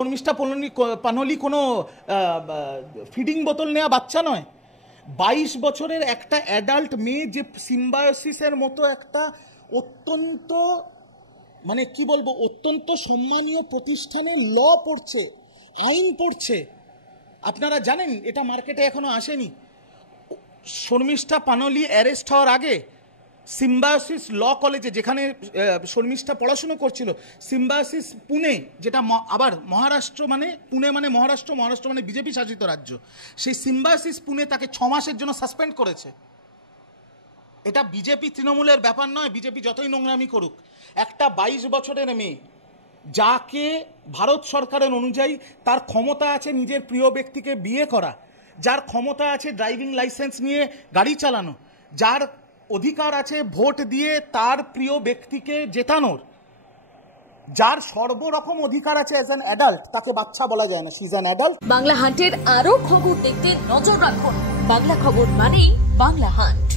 শর্মিষ্ঠা পানলি কোনো ফিডিং বোতল নেওয়া বাচ্চা নয়। 22 বছরের একটা অ্যাডাল্ট মেয়ে যে সিম্বায়োসিসের মতো একটা অত্যন্ত মানে কি বলবো অত্যন্ত সম্মানীয় প্রতিষ্ঠানে ল পড়ছে, আইন পড়ছে। আপনারা জানেন এটা মার্কেটে এখনো আসেনি। শর্মিষ্ঠা পানলি অ্যারেস্ট হওয়ার আগে সিম্বায়োসিস ল কলেজে, যেখানে শর্মিষ্ঠা পড়াশুনো করছিল, সিম্বায়োসিস পুনে, যেটা আবার মহারাষ্ট্র, মানে পুনে মানে মহারাষ্ট্র, মহারাষ্ট্র মানে বিজেপি শাসিত রাজ্য, সেই সিম্বায়োসিস পুনে তাকে 6 মাসের জন্য সাসপেন্ড করেছে। এটা বিজেপি তৃণমূলের ব্যাপার নয়, বিজেপি যতই নোংরামি করুক। একটা 22 বছরের মেয়ে যাকে ভারত সরকারের অনুযায়ী তার ক্ষমতা আছে নিজের প্রিয় ব্যক্তিকে বিয়ে করা, যার ক্ষমতা আছে ড্রাইভিং লাইসেন্স নিয়ে গাড়ি চালানো, যার অধিকার আছে ভোট দিয়ে তার প্রিয় ব্যক্তিকে জেতানোর, যার সর্বরকম অধিকার আছে অ্যাজ অ্যান অ্যাডাল্ট, তাকে বাচ্চা বলা যায় না, she is an adult. Bangla হান্টের আরো খবর দেখতে নজর রাখুন। বাংলা খবর মানেই বাংলা হান্ট।